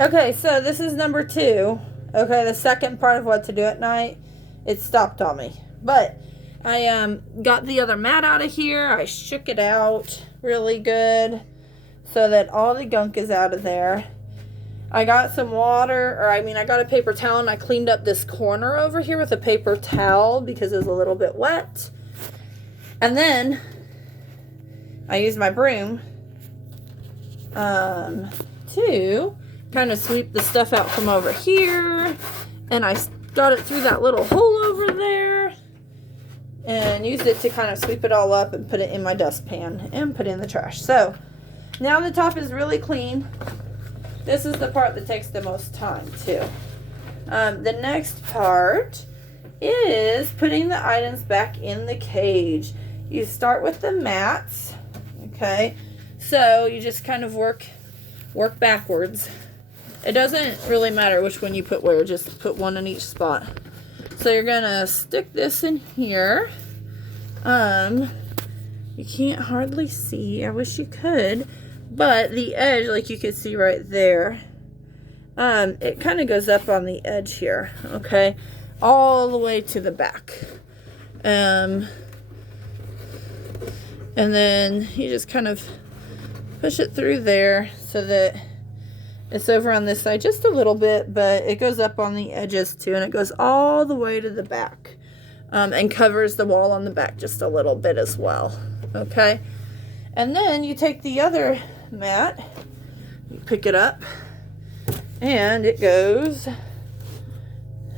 Okay, so this is number 2. Okay, the second part of what to do at night. It stopped on me. But I got the other mat out of here. I shook it out really good so that all the gunk is out of there. I got some water, I got a paper towel, and I cleaned up this corner over here with a paper towel because it was a little bit wet. And then I used my broom to kind of sweep the stuff out from over here. And I got it through that little hole over there and used it to kind of sweep it all up and put it in my dustpan and put it in the trash. So now the top is really clean. This is the part that takes the most time too. The next part is putting the items back in the cage. You start with the mats, okay? So you just kind of work backwards. It doesn't really matter which one you put where, just put one in each spot. So you're gonna stick this in here. You can't hardly see, I wish you could, but the edge, like you can see right there, it kind of goes up on the edge here, okay? All the way to the back. And then you just kind of push it through there so that it's over on this side just a little bit, but it goes up on the edges too, and it goes all the way to the back, and covers the wall on the back just a little bit as well, okay? And then you take the other mat, you pick it up, and it goes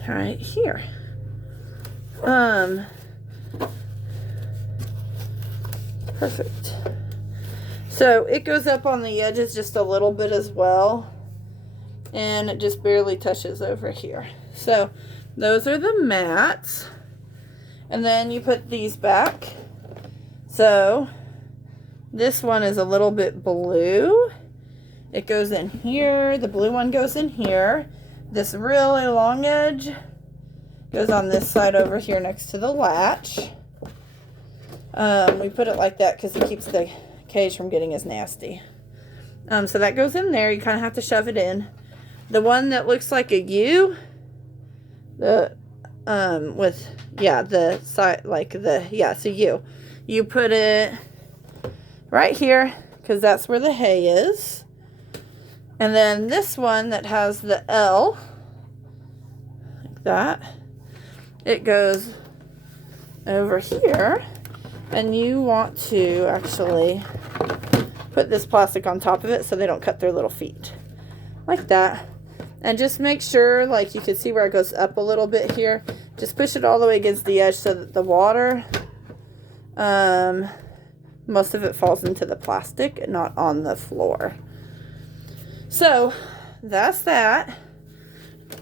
right here. Perfect. So it goes up on the edges just a little bit as well, and it just barely touches over here. So those are the mats, and then you put these back. So this one is a little bit blue. It goes in here. The blue one goes in here. This really long edge goes on this side over here next to the latch. We put it like that because it keeps the cage from getting as nasty. So that goes in there. You kind of have to shove it in. The one that looks like a U, the side, like it's a U. You put it right here because that's where the hay is. And then this one that has the L, like that, it goes over here. And you want to actually put this plastic on top of it so they don't cut their little feet. Like that. And just make sure, like you can see where it goes up a little bit here. Just push it all the way against the edge so that the water, most of it falls into the plastic and not on the floor. So that's that.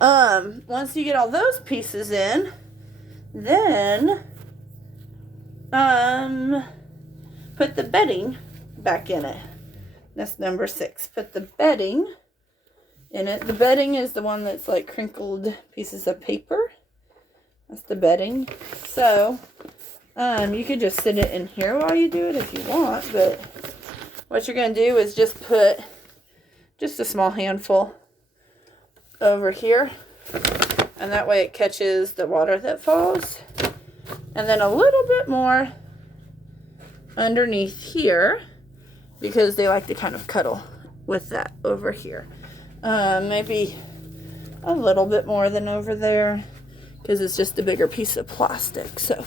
Once you get all those pieces in, then put the bedding back in it. That's number 6. Put the bedding in it. The bedding is the one that's like crinkled pieces of paper. That's the bedding. So you could just sit it in here while you do it if you want, but what you're going to do is just put just a small handful over here, and that way it catches the water that falls, and then a little bit more underneath here because they like to kind of cuddle with that over here. Maybe a little bit more than over there because it's just a bigger piece of plastic. So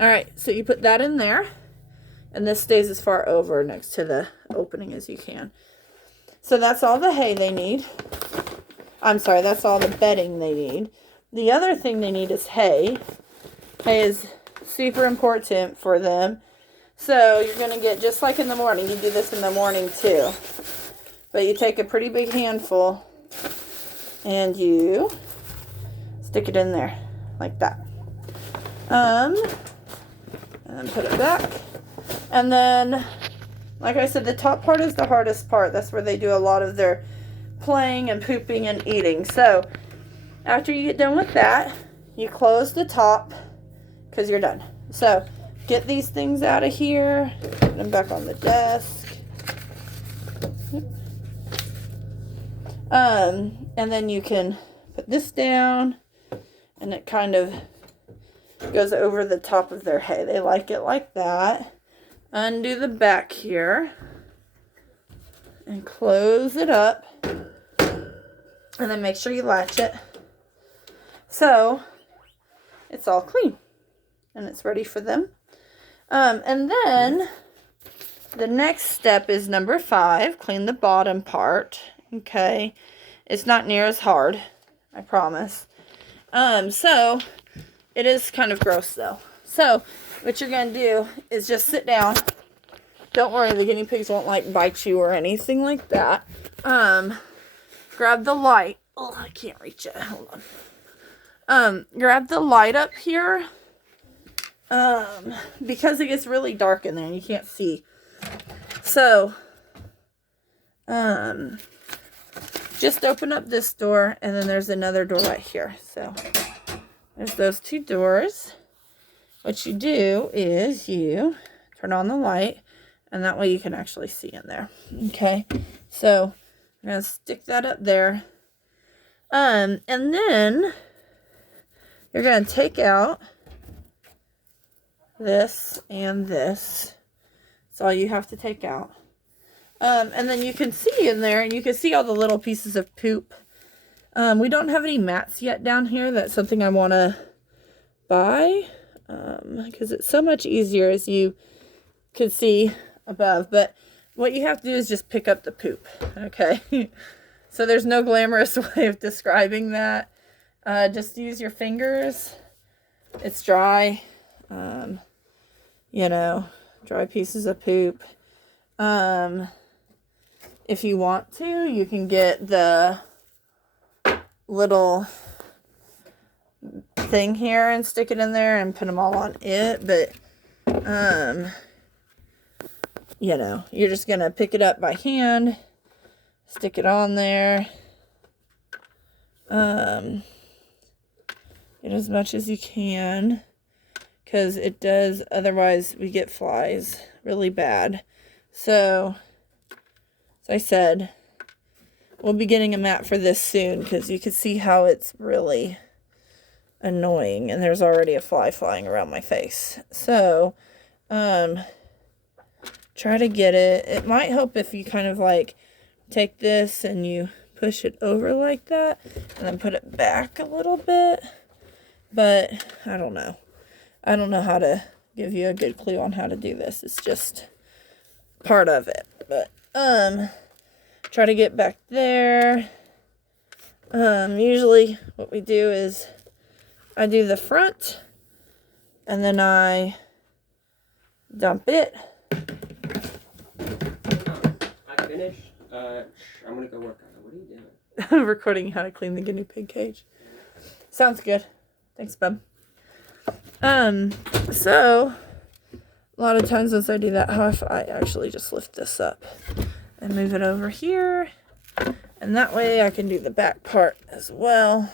alright, so you put that in there, and this stays as far over next to the opening as you can. So that's all the hay they need. I'm sorry, that's all the bedding they need. The other thing they need is hay. Hay is super important for them. So you're going to get, just like in the morning, you do this in the morning too. But you take a pretty big handful and you stick it in there like that. And then put it back. And then, like I said, the top part is the hardest part. That's where they do a lot of their playing and pooping and eating. So after you get done with that, you close the top because you're done. So get these things out of here, put them back on the desk. And then you can put this down, and it kind of goes over the top of their hay. They like it like that. Undo the back here and close it up, and then make sure you latch it so it's all clean and it's ready for them. And then the next step is number 5, clean the bottom part. Okay, it's not near as hard, I promise. So it is kind of gross though. So what you're gonna do is just sit down. Don't worry, the guinea pigs won't like bite you or anything like that. Grab the light. Oh, I can't reach it. Hold on. Grab the light up here. Because it gets really dark in there and you can't see. So, just open up this door, and then there's another door right here. So, there's those 2 doors. What you do is you turn on the light, and that way you can actually see in there. Okay, so I'm going to stick that up there. And then you're going to take out this and this. That's all you have to take out. And then you can see in there, and you can see all the little pieces of poop. We don't have any mats yet down here. That's something I want to buy, because it's so much easier, as you could see above. But what you have to do is just pick up the poop. Okay. So there's no glamorous way of describing that. Just use your fingers. It's dry. You know, dry pieces of poop. If you want to, you can get the little thing here and stick it in there and put them all on it. But, you know, you're just going to pick it up by hand, stick it on there. Get as much as you can, because it does, otherwise we get flies really bad. So, as I said, we'll be getting a mat for this soon, because you can see how it's really annoying, and there's already a fly flying around my face. So, try to get it. It might help if you kind of like take this and you push it over like that, and then put it back a little bit. But I don't know. I don't know how to give you a good clue on how to do this. It's just part of it. But try to get back there. Usually what we do is I do the front, and then I dump it. I finished. I'm gonna go work on it. What are you doing? I'm recording how to clean the guinea pig cage. Sounds good. Thanks, bub. So a lot of times once I do that, I actually just lift this up and move it over here, and that way I can do the back part as well.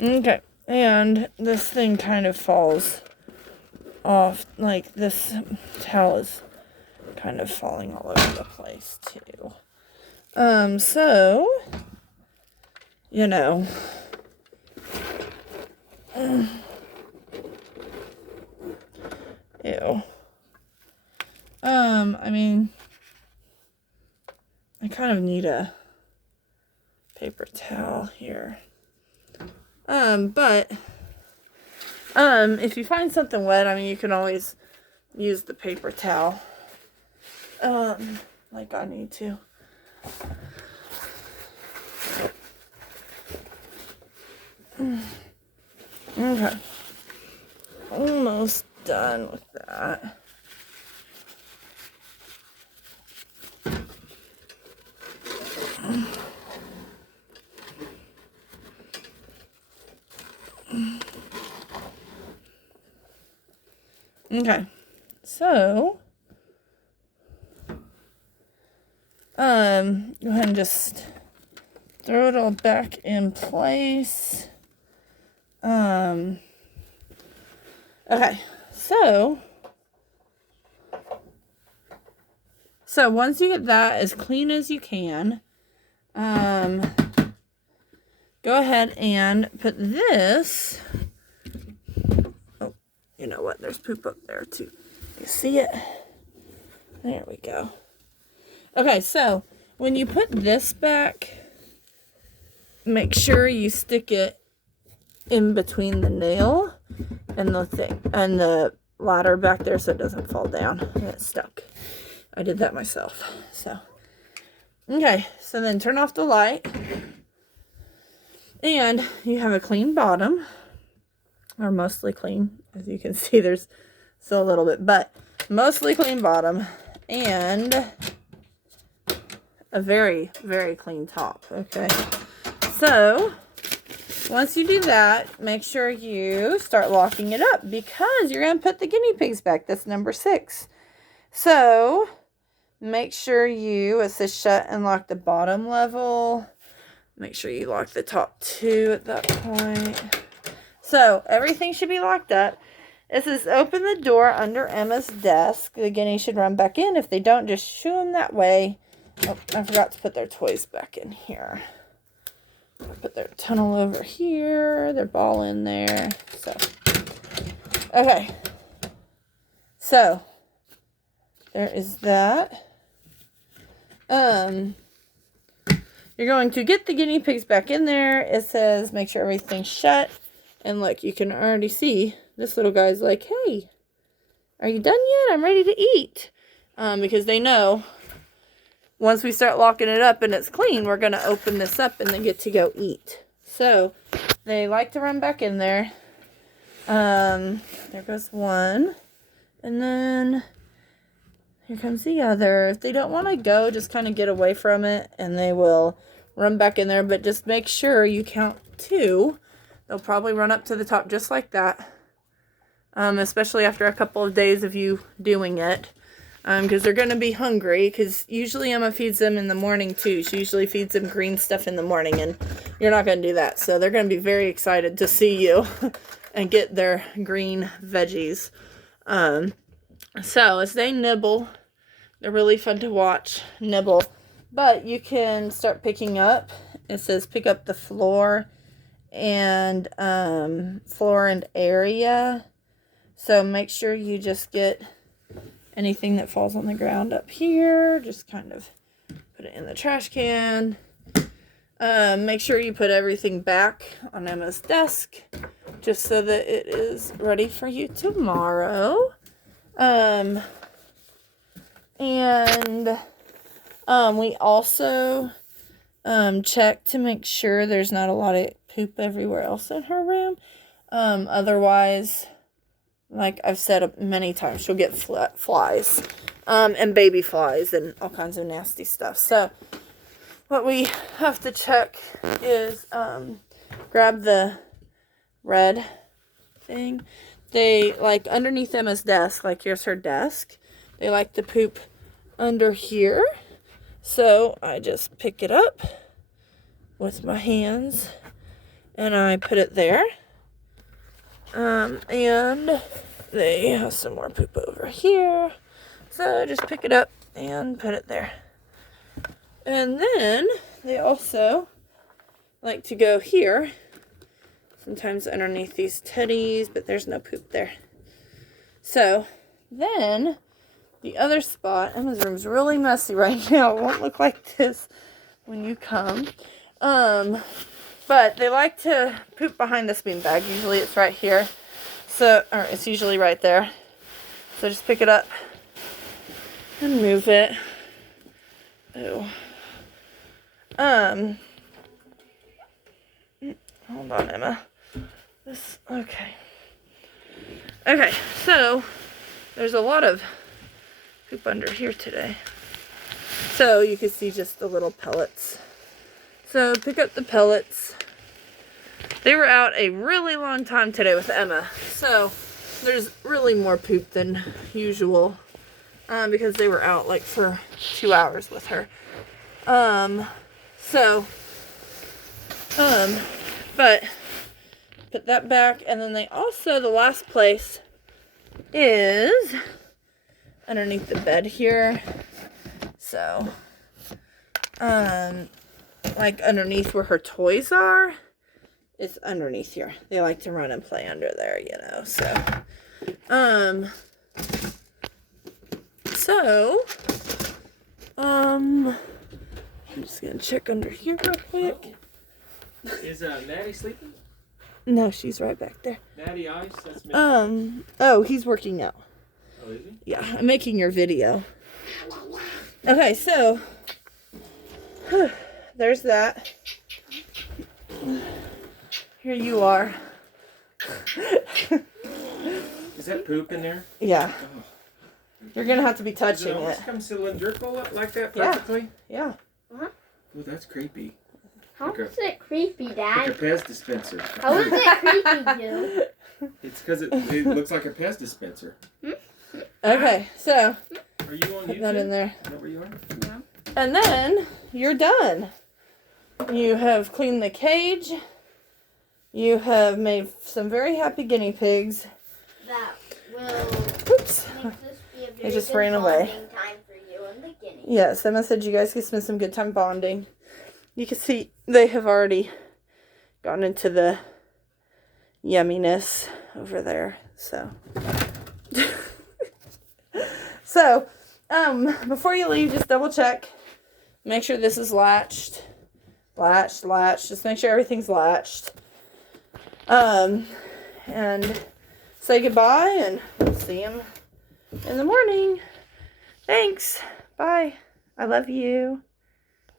Okay, and this thing kind of falls off, like this towel is kind of falling all over the place too. So, you know, ew. I mean, I kind of need a paper towel here. But, if you find something wet, I mean, you can always use the paper towel, like I need to. Okay. Almost done with that. Okay. So, go ahead and just throw it all back in place. Okay. So once you get that as clean as you can, go ahead and put this. Oh, you know what? There's poop up there too. You see it? There we go. Okay, so when you put this back, make sure you stick it in between the nail and the thing and the ladder back there so it doesn't fall down and it's stuck. I did that myself. So, okay, so then turn off the light. And you have a clean bottom, or mostly clean. As you can see, there's still a little bit, but mostly clean bottom. And a very, very clean top. Okay. So, once you do that, make sure you start locking it up because you're going to put the guinea pigs back. That's number 6. So, make sure you, it says shut and lock the bottom level. Make sure you lock the top too at that point. So, everything should be locked up. It says open the door under Emma's desk. The guinea should run back in. If they don't, just shoo them that way. Oh, I forgot to put their toys back in here. Put their tunnel over here. Their ball in there. So, okay. So, there is that. You're going to get the guinea pigs back in there. It says make sure everything's shut. And look, you can already see this little guy's like, hey, are you done yet? I'm ready to eat. Because they know once we start locking it up and it's clean, we're going to open this up and they get to go eat. So they like to run back in there. There goes one. And then here comes the other. If they don't want to go, just kind of get away from it and they will run back in there. But just make sure you count 2. They'll probably run up to the top just like that. Especially after a couple of days of you doing it. Because they're going to be hungry. Because usually Emma feeds them in the morning too. She usually feeds them green stuff in the morning. And you're not going to do that. So they're going to be very excited to see you. And get their green veggies. So as they nibble, they're really fun to watch nibble. But you can start picking up. It says pick up the floor and area. So make sure you just get anything that falls on the ground up here. Just kind of put it in the trash can. Make sure you put everything back on Emma's desk just so that it is ready for you tomorrow. We also check to make sure there's not a lot of poop everywhere else in her room. Otherwise, like I've said many times, she'll get flies, and baby flies and all kinds of nasty stuff. So what we have to check is grab the red thing. They like underneath Emma's desk, like here's her desk. They like to poop under here. So I just pick it up with my hands and I put it there. And they have some more poop over here. So I just pick it up and put it there. And then they also like to go here. Sometimes underneath these teddies, but there's no poop there. So then the other spot, Emma's room's really messy right now. It won't look like this when you come. But they like to poop behind this beanbag. Usually it's right here. So, or it's usually right there. So just pick it up and move it. Ew. Hold on, Emma. Okay. Okay, so there's a lot of poop under here today. So you can see just the little pellets. So pick up the pellets. They were out a really long time today with Emma. So there's really more poop than usual because they were out like for 2 hours with her. But put that back, and then they also, the last place is underneath the bed here. So, like underneath where her toys are, it's underneath here. They like to run and play under there, you know, I'm just gonna check under here real quick. Is Maddie sleeping? No, she's right back there. Maddie Ice? That's me. Oh, he's working out. Oh, is he? Yeah, I'm making your video. Okay, so there's that. Here you are. Is that poop in there? Yeah. Oh. You're gonna have to be Does touching it almost it. come cylindrical like that perfectly? Yeah. Oh, that's creepy. How is it creepy, Like a Dad? Pez dispenser. How is it creepy, you? It's because it looks like a Pez dispenser. Okay, so Are you on put YouTube? that in there. Is that where you are? No. And then you're done. You have cleaned the cage. You have made some very happy guinea pigs. That will Oops. make this be a I very just good ran away. bonding time for you and the guinea. Yes, Emma said you guys could spend some good time bonding. You can see they have already gone into the yumminess over there. So, before you leave, just double check. Make sure this is latched. Latched. Just make sure everything's latched. And say goodbye and see him in the morning. Thanks. Bye. I love you.